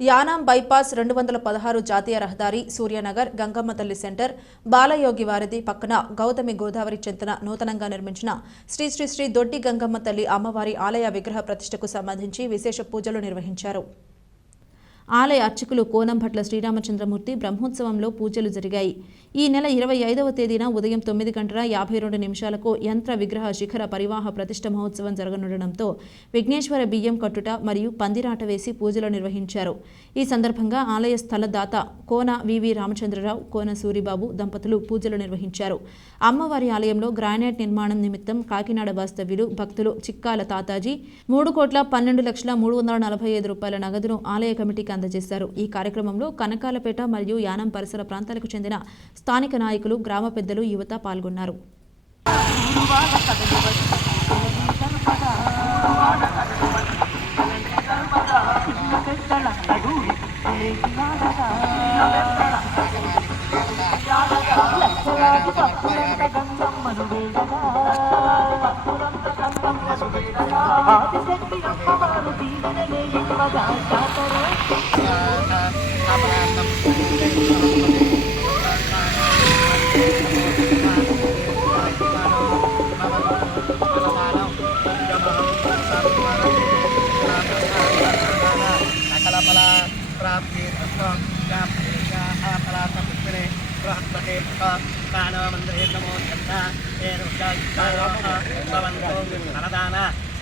Yanam bypass రెండు వందల పదహారు జాతీయ రహదారి సూర్యనగర్ గంగమ్మ తల్లి సెంటర్ బాలయోగి వారధి పక్కన గౌతమి గోదావరి చెంతన నూతనంగా నిర్మించిన శ్రీ శ్రీ శ్రీ దొడ్డి గంగమ్మ తల్లి అమ్మవారి ఆలయ విగ్రహ ప్రతిష్టకు సంబంధించి విశేష పూజలు నిర్వహించారు. ఆలయ అర్చకులు కోనంభట్ల శ్రీరామచంద్రమూర్తి బ్రహ్మోత్సవంలో పూజలు జరిగాయి. ఈ నెల ఇరవై ఐదవ తేదీన ఉదయం తొమ్మిది గంటల యాభై రెండు నిమిషాలకు యంత్ర విగ్రహ శిఖర పరివాహ ప్రతిష్ట మహోత్సవం జరగనుండటంతో విఘ్నేశ్వర బియ్యం కట్టుట మరియు పందిరాట వేసి పూజలు నిర్వహించారు. ఈ సందర్భంగా ఆలయ స్థలదాత కోన వివి రామచంద్రరావు కోన సూరిబాబు దంపతులు పూజలు నిర్వహించారు. అమ్మవారి ఆలయంలో గ్రానైట్ నిర్మాణం నిమిత్తం కాకినాడ వాస్తవ్యులు భక్తులు చిక్కాల తాతాజీ మూడు కోట్ల పన్నెండు లక్షల మూడు వందల నలభై ఐదు రూపాయల నగదును ఆలయ కమిటీకి అందజేశారు. ఈ కార్యక్రమంలో కనకాలపేట మరియు యానం పరిసర ప్రాంతాలకు చెందిన స్థానిక నాయకులు గ్రామ పెద్దలు యువత పాల్గొన్నారు.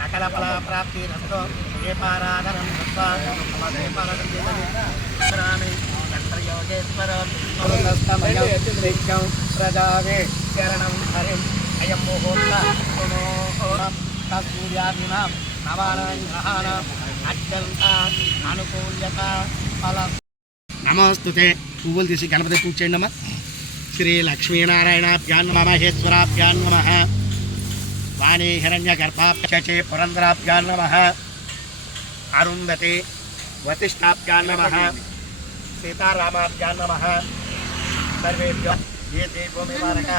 సకల ఫల ప్రాప్తి రస్తో దీపారాధనం దీపారాధనం नमस्ते पुवल हरिम् अयं मुहूर्तसूर्यादीनां नवानां ग्रहाणाम् अत्यन्ता अभ्यान फल नमस्तु ते पूवल् दिशि गणपति पूजे नमः श्रीलक्ष्मीनारायणाभ्यां नमः महेश्वराभ्यां సీతారామాభ్యా నమ సీతారామాభ్యాన్ ఏ దేవోమిమారక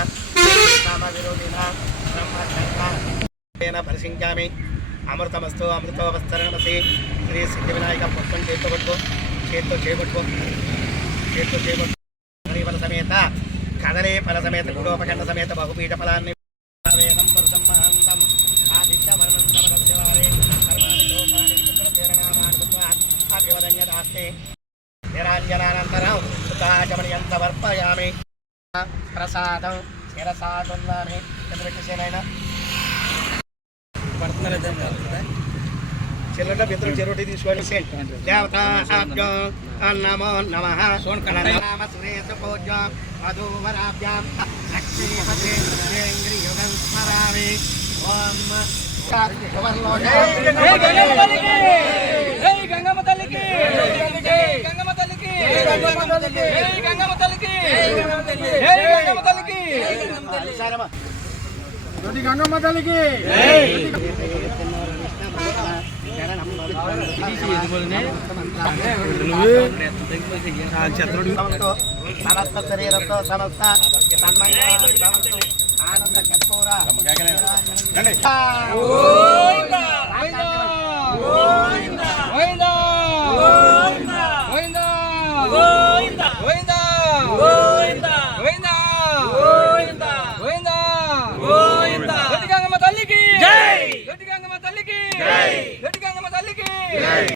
నామ విరోధిన బ్రహ్మచర్య పరిశించామి. అమృతమస్తు అమృతోపస్తరణమసి. శ్రీ సిద్ధి వినాయక పుష్పం చేతితో పట్టుకో చేతితో చేపట్టుకో చేతితో చేపట్టు కదలీ ఫల సమేత కదలే ఫల సమేత గుడోపకండ సమేత బహుపీఠ ఫలాన్ని భోజనానంతరం సుతాచమనియంత వర్పయామి ప్రసాదం శిరసాదుల్లాని చంద్రకృష్ణైన చిల్లర పితృ చెరుటి తీసుకొని దేవతాభ్యం నమో నమ. నామ సురేశ పూజ్యం గంగమ్మ తల్లికి. గంగమ్మ తల్లికి. సమస్త శరీరంతో సమస్త ఆనంద కర్పూరా రండి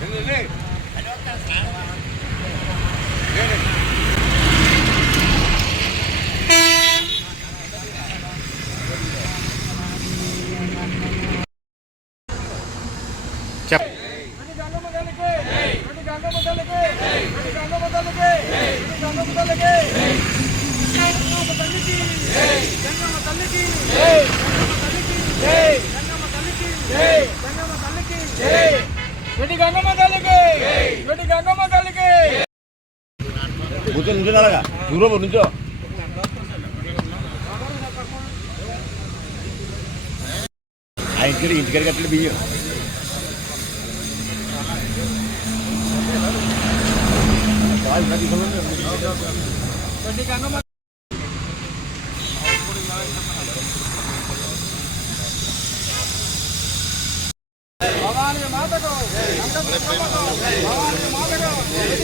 రండి కూర్చో నుంచో అలాగా దూరం నుంచో ఆ ఇంటికి ఇంటికి కట్టండి బియ్యం భవానీ మాతకు భవానీ మాతకు